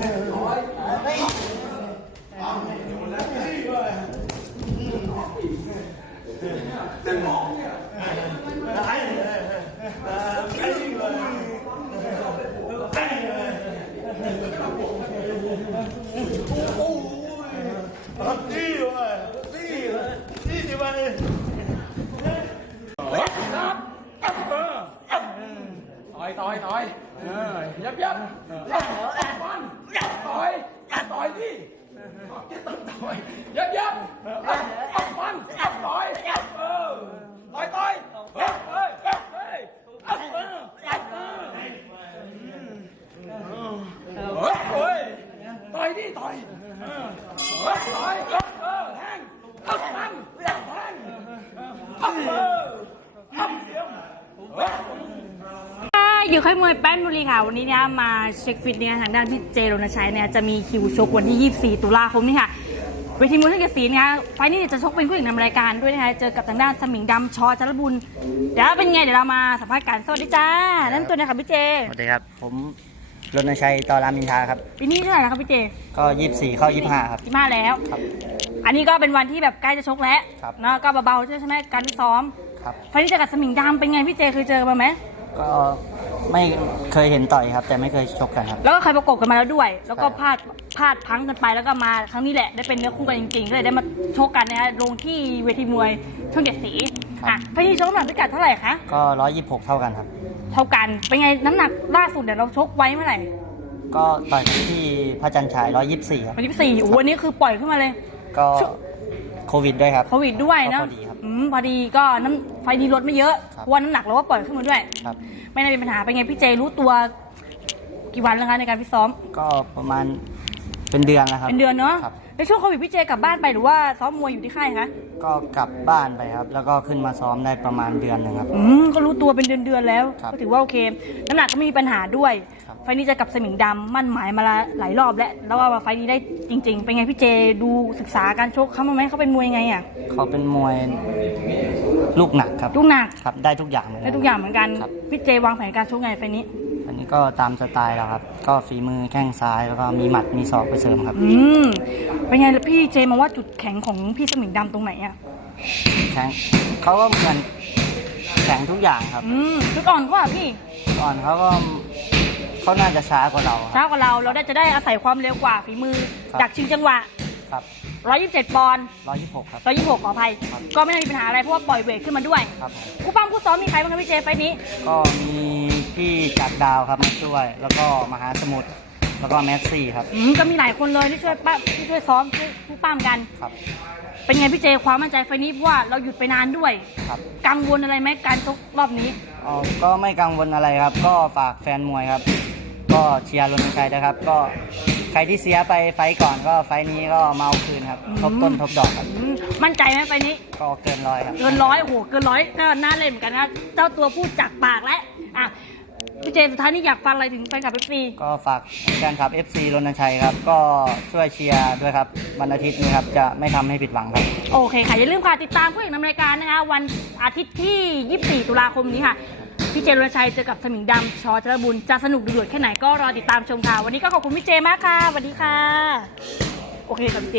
ต่ อยต่อยต่อยเออยับยับฟันต่อยต่อยดิจะต้องต่อยยับยับฟันต่อยเออต่อยต่อยเฮ้ยเฮ้ยเฮ้ยเฮ้ยต่อยดิต่อยเออต่อยเออแทงฟันแทงเออทำเสียงค่ะอยู่ ค่ายมวยแป้นบุรีค่ะ วันนี้เนี่ยมาเช็คฟิตเนี่ยทางด้านพี่เจรณชัยเนี่ยจะมีคิวชกวันที่ 24 ตุลาคมนี่ค่ะเวทีมวยท่าเกษตรเนี่ยไฟล์นี้เนี่ยจะชกเป็นคู่เอกนำรายการด้วยนะคะเจอกับทางด้านสมิงดำชอจรบุญเดี๋ยวเป็นไงเดี๋ยวเรามาสัมภาษณ์กันสวัสดีจ้านั่นตัวนะคะพี่เจสวัสดีครับ ผมรณชัยตอรามินทราครับปีนี้เท่าไหร่แล้วครับพี่เจก็ 24 เข้า 25 ครับที่มาแล้วครับ อันนี้ก็เป็นวันที่แบบใกล้จะชกแล้วครับเนาะก็เบาๆใช่ไหมการที่ซ้อมครับไฟล์นี้เจอกับสมิงดำเป็นไงพี่เจเคยเจอมาไหมก็ ไม่เคยเห็นต่อยครับ แต่ไม่เคยชกกันครับ แล้วก็เคยประกบกันมาแล้วด้วย แล้วก็ใช่พลาดพลาดพลังกันไปแล้วก็มาครั้งนี้แหละได้เป็นเนื้อคู่กันจริงๆก็เลยได้มาชกกันนะฮะลงที่เวทีมวยช่องเจ็ดสีอะไฟล์นี้ชกน้ำหนักพิกัดเท่าไหร่คะก็126เท่ากันครับ เท่ากันเป็นไงน้ำหนักล่าสุดเดี๋ยวเราชกไว้เมื่อไหร่ก็ต่อยที่พระจันทร์ฉาย124ครับวันที่สี่โอ้โหวันนี้คือปล่อยขึ้นมาเลย ก็ชุดโควิดด้วยครับโควิดด้วยเนาะก็พ อดีครับอืมพอดีก็น้ำไฟล์นี้ลดไม่เยอะครับเพราะว่าน้ำหนักเราก็ปล่อยขึ้นมาด้วย ครับ ไม่น่าเป็นปัญหาเป็นไงพี่เจรู้ตัวกี่วันแล้วคะในการฟิตซ้อมก็ประมาณ เป็นเดือนแล้วครับ เป็นเดือนเนาะครับ ในช่วงโควิดพี่เจกลับบ้านไปหรือว่าซ้อมมวยอยู่ที่ค่ายคะก็กลับบ้านไปครับ แล้วก็ขึ้นมาซ้อมได้ประมาณเดือนหนึ่งครับ อืมก็รู้ตัวเป็นเดือนๆแล้ว ครับก็ถือว่าโอเคน้ำหนักก็ไม่มีปัญหาด้วย ครับ ไฟล์นี้จะกับสมิงดำมั่นหมายมาละหลายรอบแล้วแล้วว่าไฟล์นี้ได้จริง ๆ เป็นไงพี่เจดูศึกษาการชกเขามาไหมเขาเป็นมวยไงอะเขาเป็นมวยลูกหนักครับลูกหนักครับ ได้ทุกอย่างเลย ได้ทุกอย่างเหมือนกันครับ พี่เจวางแผนการชกไงไฟล์นี้อั นนี้ก็ตามสไตล์แล้วครับ ก็ฝีมือแข้งซ้ายแล้วก็มีหมัดมีศอกไปเสริมครับ อืมเป็นไงพี่เจมองว่าจุดแข็งของพี่สมิงดำตรงไหนอะแข็งเขาก็เหมือนแข็งทุกอย่างครับอืมจุดอ่อนเขาอะพี่ก่อนเขาก็เขาน่าจะช้ากว่าเราคช้ารับกว่าเราเราได้จะได้อาศัยความเร็วกว่าฝีมือครับ จากชิงจังหวะ ครับ127 ปอนด์ร้อยยี่สิบหกครับ 126 ขออภัย ครับ ก็ไม่ได้มีปัญหาอะไรเพราะว่าปล่อยเวทขึ้นมาด้วยครับผมคู่ปั้มคู่ซ้อมมีใครบ้างครับพี่เจไฟล์นี้ ก็มี พี่จักรดาวครับมาช่วย แล้วก็มหาสมุทรแล้วก็แมสซี่ครับ อืมก็มีหลายคนเลยที่ช่วยป้าที่ช่วยซ้อมช่วยคู่ปั้มกัน ครับ เป็นไงพี่เจความมั่นใจไฟล์นี้เพราะว่าเราหยุดไปนานด้วย ครับกังวลอะไรไหมการชกรอบนี้ อ๋อก็ไม่กังวลอะไรครับ ก็ฝากแฟนมวยครับ ก็เชียร์รณชัยนะครับ ก็ใครที่เสียไปไฟต์ก่อนก็ไฟต์นี้ก็มาเอาคืนครับ ทบต้นทบดอกครับ อืมมั่นใจไหมไฟล์นี้ ก็เกินร้อยครับ เกินร้อยโอ้โหเกินร้อยก็น่าเล่นเหมือนกันนะเจ้าตัวพูดจากปากแล้วอะพี่ เจสุดท้ายนี่อยากฟังอะไรถึงแฟนคลับเอฟซีก็ฝากแฟนคลับ FC รณชัยครับ ก็ช่วยเชียร์ด้วยครับวันอาทิตย์นี้ครับจะไม่ทำให้ผิดหวังครับ โอเคค่ะ อย่าลืมค่ะติดตามผู้เอกนำรายการนะคะ วันอาทิตย์ที่ 24 ตุลาคมนี้ค่ะ พี่เจรณชัยเจอกับสมิงดำชอจรบุญจะสนุกดุเดือดแค่ไหนก็รอติดตามชมค่ะ วันนี้ก็ขอบคุณพี่เจมากค่ะสวัสดีค่ะ โอเคค่ะพี่เจ